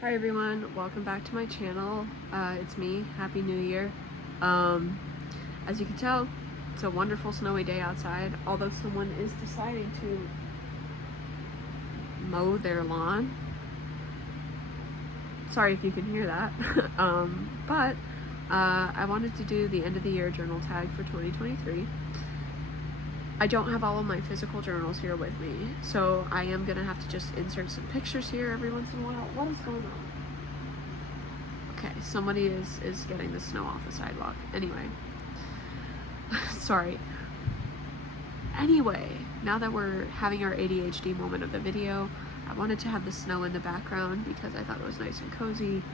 Hi everyone, welcome back to my channel. It's me. Happy New Year. As you can tell, it's a wonderful snowy day outside, although someone is deciding to mow their lawn. Sorry if you can hear that. But I wanted to do the end of the year journal tag for 2023. I don't have all of my physical journals here with me, so I am gonna have to just insert some pictures here every once in a while. What is going on? Okay, somebody is getting the snow off the sidewalk. Anyway. Sorry. Anyway, now that we're having our ADHD moment of the video, I wanted to have the snow in the background because I thought it was nice and cozy,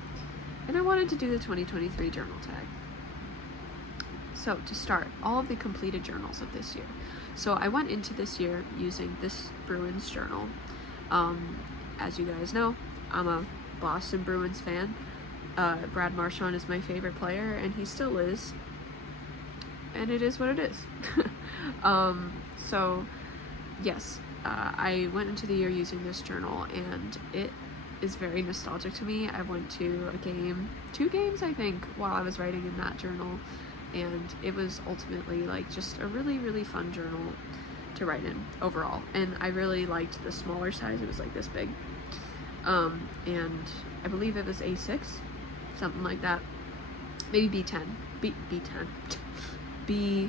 and I wanted to do the 2023 journal tag. So to start, all of the completed journals of this year. So I went into this year using this Bruins journal. As you guys know, I'm a Boston Bruins fan. Brad Marchand is my favorite player, and he still is. And it is what it is. So yes, I went into the year using this journal, and it is very nostalgic to me. I went to a game, 2 games I think, while I was writing in that journal, and it was ultimately like just a really, really fun journal to write in overall. And I really liked the smaller size. It was like this big. And I believe it was A6, something like that. Maybe B10, B10, B6,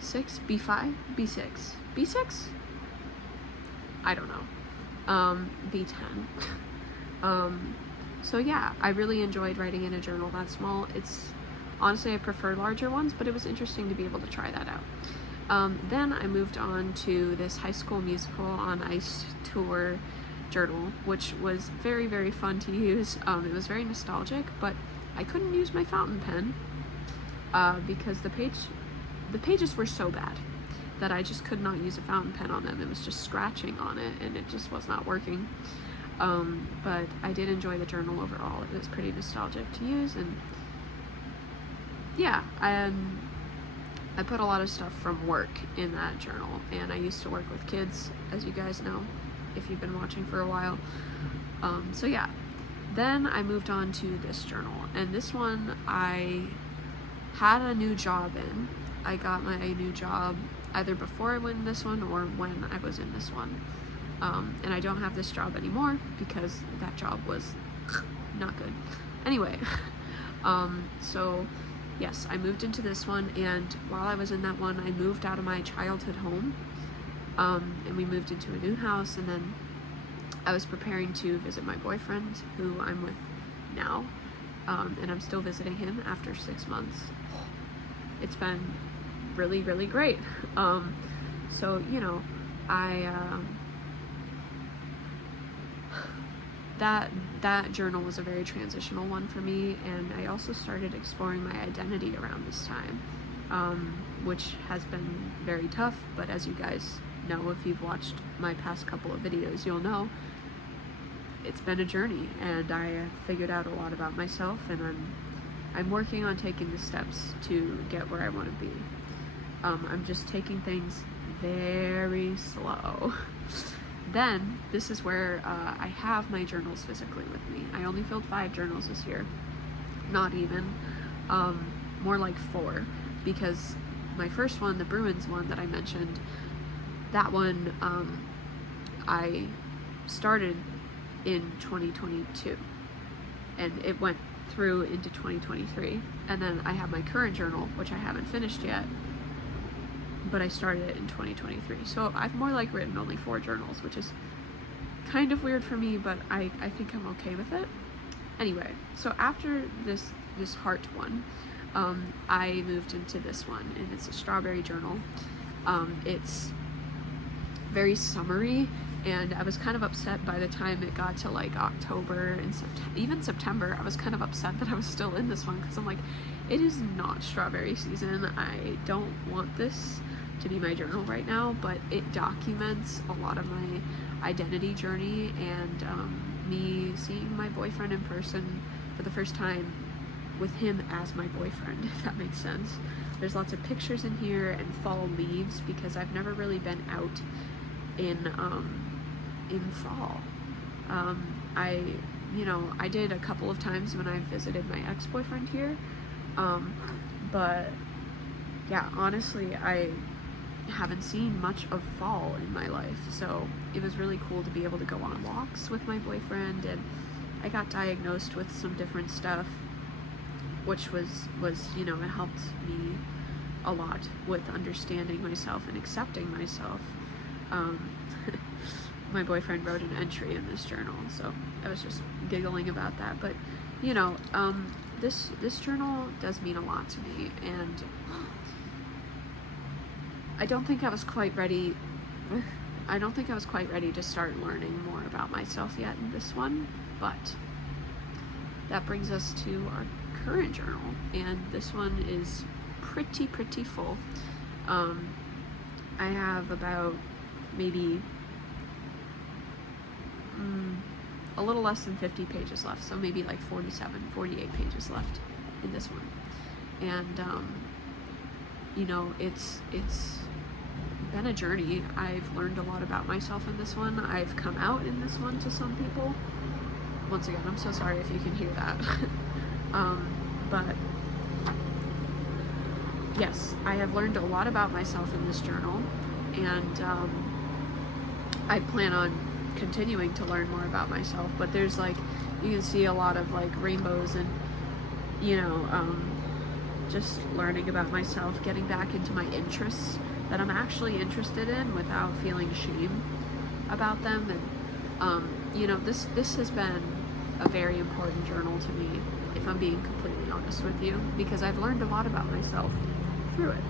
B5, B6, B6? I don't know. B10. So yeah, I really enjoyed writing in a journal that small. It's honestly, I prefer larger ones, but it was interesting to be able to try that out. Then I moved on to this High School Musical on Ice tour journal, which was very, very fun to use. It was very nostalgic, but I couldn't use my fountain pen because the pages were so bad that I just could not use a fountain pen on them. It was just scratching on it, and it just was not working. But I did enjoy the journal overall. It was pretty nostalgic to use, and yeah, I put a lot of stuff from work in that journal, and I used to work with kids, as you guys know, if you've been watching for a while. So yeah, then I moved on to this journal, and this one I had a new job in. I got my new job either before I went in this one or when I was in this one. And I don't have this job anymore because that job was not good. Anyway, so yes, I moved into this one, and while I was in that one, I moved out of my childhood home, and we moved into a new house, and then I was preparing to visit my boyfriend, who I'm with now, and I'm still visiting him after 6 months. It's been really, really great. So, you know, that journal was a very transitional one for me, and I also started exploring my identity around this time, which has been very tough, but as you guys know, if you've watched my past couple of videos, you'll know it's been a journey, and I figured out a lot about myself, and I'm working on taking the steps to get where I want to be. I'm just taking things very slow. Then, this is where I have my journals physically with me. I only filled 5 journals this year. Not even. More like 4. Because my first one, the Bruins one that I mentioned, that one I started in 2022. And it went through into 2023. And then I have my current journal, which I haven't finished yet, but I started it in 2023. So I've more like written only 4 journals, which is kind of weird for me, but I think I'm okay with it. Anyway, so after this heart one, I moved into this one, and it's a strawberry journal. It's very summery, and I was kind of upset by the time it got to like October and even September. I was kind of upset that I was still in this one, because I'm like, it is not strawberry season. I don't want this to be my journal right now, but it documents a lot of my identity journey, and me seeing my boyfriend in person for the first time with him as my boyfriend, if that makes sense. There's lots of pictures in here and fall leaves, because I've never really been out in fall. I you know, I did a couple of times when I visited my ex-boyfriend here. But yeah, honestly, I haven't seen much of fall in my life, so it was really cool to be able to go on walks with my boyfriend, and I got diagnosed with some different stuff, which was you know, it helped me a lot with understanding myself and accepting myself. My boyfriend wrote an entry in this journal, so I was just giggling about that. But you know, this journal does mean a lot to me, and I don't think I was quite ready to start learning more about myself yet in this one, but that brings us to our current journal, and this one is pretty full. I have about maybe a little less than 50 pages left, so maybe like 48 pages left in this one. And you know, it's been a journey. I've learned a lot about myself in this one. I've come out in this one to some people. Once again, I'm so sorry if you can hear that. But yes, I have learned a lot about myself in this journal, and I plan on continuing to learn more about myself. But there's like, you can see a lot of like rainbows, and you know, just learning about myself, getting back into my interests that I'm actually interested in without feeling shame about them. And you know, this has been a very important journal to me, if I'm being completely honest with you, because I've learned a lot about myself through it.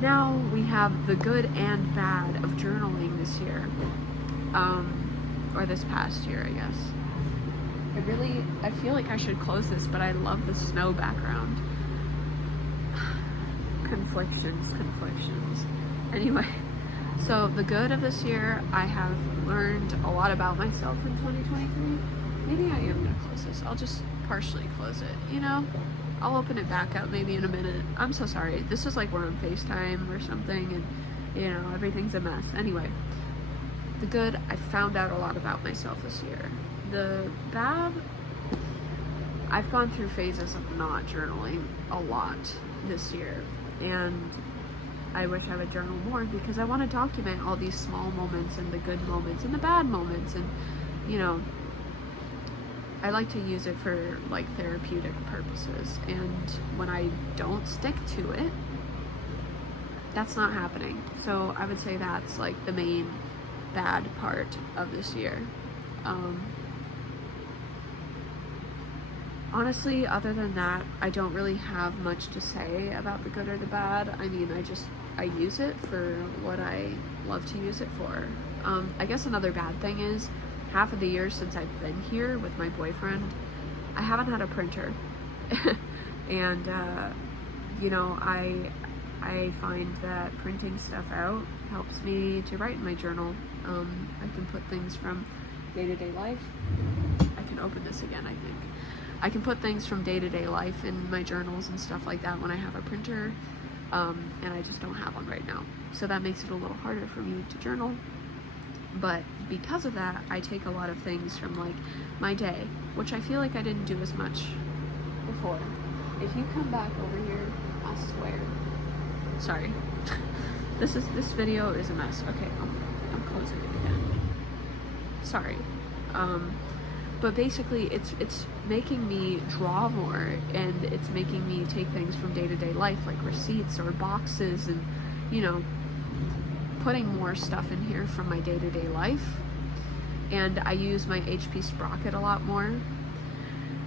Now we have the good and bad of journaling this year, or this past year, I guess. I feel like I should close this, but I love the snow background. Conflictions. Anyway, so the good of this year, I have learned a lot about myself in 2023. Maybe I am gonna close this. I'll just partially close it, you know? I'll open it back up maybe in a minute. I'm so sorry. This is like we're on FaceTime or something, and you know, everything's a mess. Anyway, the good, I found out a lot about myself this year. The bad, I've gone through phases of not journaling a lot this year, and I wish I would journal more, because I want to document all these small moments and the good moments and the bad moments, and you know, I like to use it for like therapeutic purposes, and when I don't stick to it, that's not happening. So I would say that's like the main bad part of this year. Honestly, other than that, I don't really have much to say about the good or the bad. I mean, I use it for what I love to use it for. I guess another bad thing is, half of the year since I've been here with my boyfriend, I haven't had a printer. And, you know, I find that printing stuff out helps me to write in my journal. I can put things from day-to-day life. I can open this again, I think. I can put things from day-to-day life in my journals and stuff like that when I have a printer, and I just don't have one right now. So that makes it a little harder for me to journal. But because of that, I take a lot of things from like my day, which I feel like I didn't do as much before. If you come back over here, I swear. Sorry. This video is a mess. Okay, I'm closing it again. Sorry. But basically it's making me draw more, and it's making me take things from day-to-day life, like receipts or boxes, and you know, putting more stuff in here from my day-to-day life. And I use my HP Sprocket a lot more.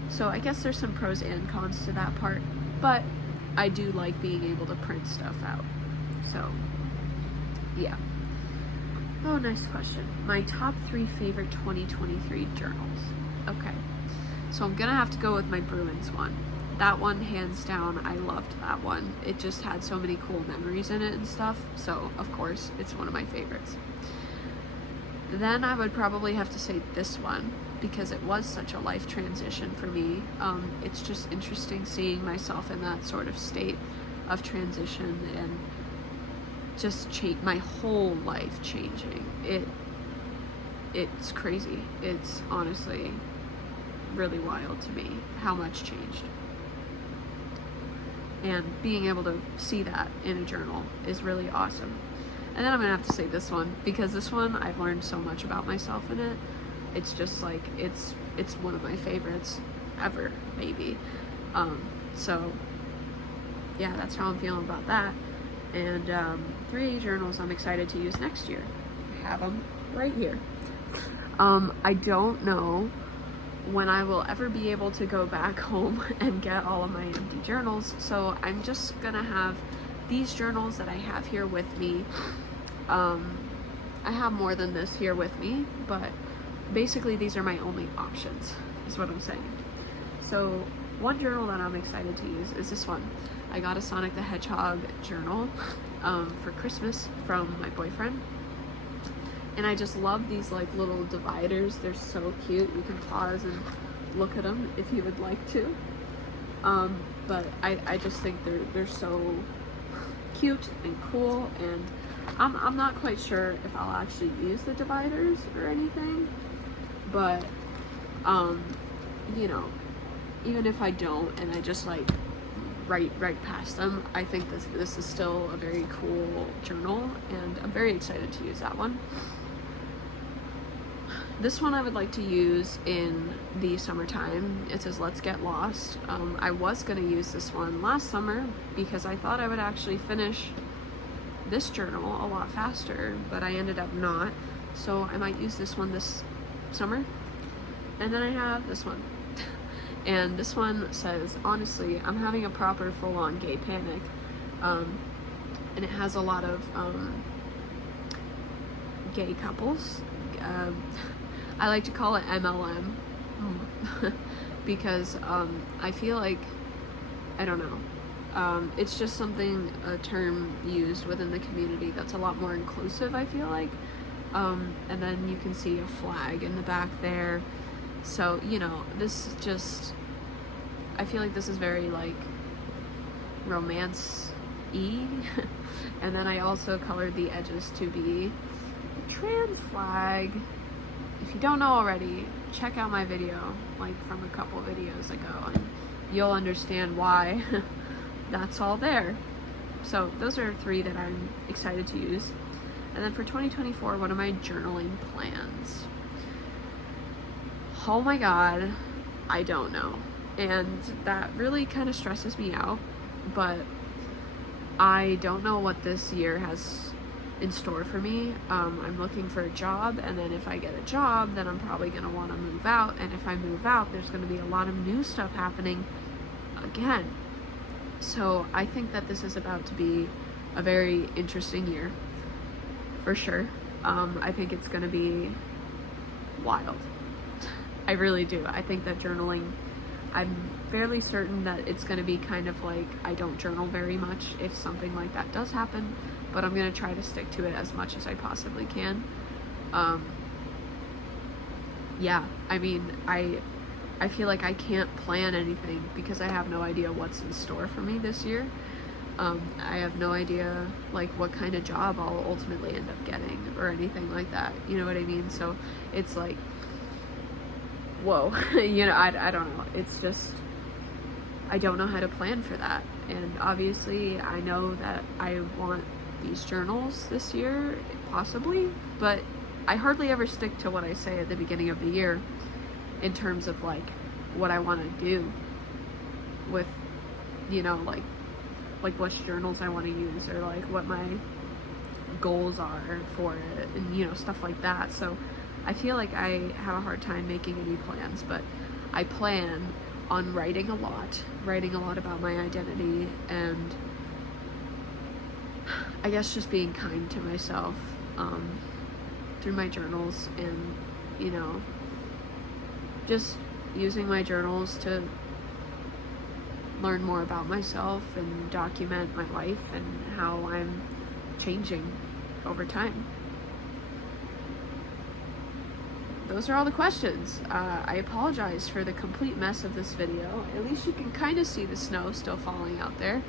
So I guess there's some pros and cons to that part, but I do like being able to print stuff out. So yeah. Oh, nice question. My top 3 favorite 2023 journals. Okay, so I'm gonna have to go with my Bruins one. That one, hands down, I loved that one. It just had so many cool memories in it and stuff, so of course it's one of my favorites. Then I would probably have to say this one, because it was such a life transition for me. It's just interesting seeing myself in that sort of state of transition, and just my whole life changing. it's crazy. It's honestly really wild to me how much changed. And being able to see that in a journal is really awesome. And then I'm gonna have to say this one, because this one I've learned so much about myself in it. It's just like, it's one of my favorites ever, maybe. So yeah, that's how I'm feeling about that. And 3 journals I'm excited to use next year. I have them right here. I don't know when I will ever be able to go back home and get all of my empty journals, so I'm just gonna have these journals that I have here with me. I have more than this here with me, but basically these are my only options, is what I'm saying. So one journal that I'm excited to use is this one. I got a Sonic the Hedgehog journal for Christmas from my boyfriend. And I just love these like little dividers. They're so cute. You can pause and look at them if you would like to. But I just think they're so cute and cool, and I'm not quite sure if I'll actually use the dividers or anything, but you know, even if I don't and I just like write past them, I think this is still a very cool journal, and I'm very excited to use that one. This one I would like to use in the summertime. It says Let's Get Lost. I was going to use this one last summer because I thought I would actually finish this journal a lot faster, but I ended up not. So I might use this one this summer. And then I have this one. And this one says, honestly, I'm having a proper full-on gay panic. And it has a lot of gay couples. I like to call it MLM because I feel like, I don't know, it's just something, a term used within the community that's a lot more inclusive, I feel like. And then you can see a flag in the back there. So, you know, this is just, I feel like this is very like romance-y. And then I also colored the edges to be a trans flag. If you don't know already, check out my video, like from a couple videos ago, and you'll understand why that's all there. So those are 3 that I'm excited to use. And then for 2024, what are my journaling plans? Oh my god, I don't know. And that really kind of stresses me out, but I don't know what this year has in store for me. I'm looking for a job, and then if I get a job, then I'm probably going to want to move out, and if I move out, there's going to be a lot of new stuff happening again. So I think that this is about to be a very interesting year, for sure. I think it's going to be wild. I really do. I think that journaling, I'm fairly certain that it's going to be kind of like, I don't journal very much if something like that does happen, but I'm going to try to stick to it as much as I possibly can. Yeah, I mean, I feel like I can't plan anything because I have no idea what's in store for me this year. I have no idea like what kind of job I'll ultimately end up getting or anything like that, you know what I mean? So it's like, whoa, you know, I don't know. It's just, I don't know how to plan for that. And obviously I know that I want these journals this year, possibly, but I hardly ever stick to what I say at the beginning of the year in terms of like what I want to do with, you know, like which journals I want to use, or like what my goals are for it, and you know, stuff like that. So I feel like I have a hard time making any plans, but I plan on writing a lot about my identity, and I guess just being kind to myself through my journals, and you know, just using my journals to learn more about myself and document my life and how I'm changing over time. Those are all the questions. I apologize for the complete mess of this video. At least you can kind of see the snow still falling out there.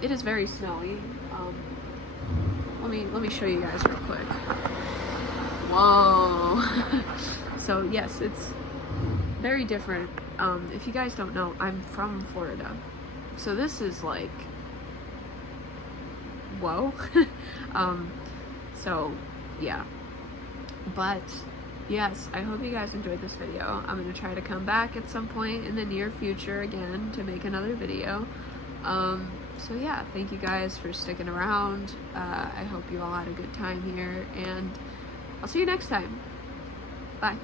It is very snowy. Let me show you guys real quick. whoa. So yes, it's very different. If you guys don't know, I'm from Florida, so this is like, whoa. So yeah, but yes, I hope you guys enjoyed this video. I'm going to try to come back at some point in the near future again to make another video. So yeah, thank you guys for sticking around. I hope you all had a good time here, and I'll see you next time. Bye.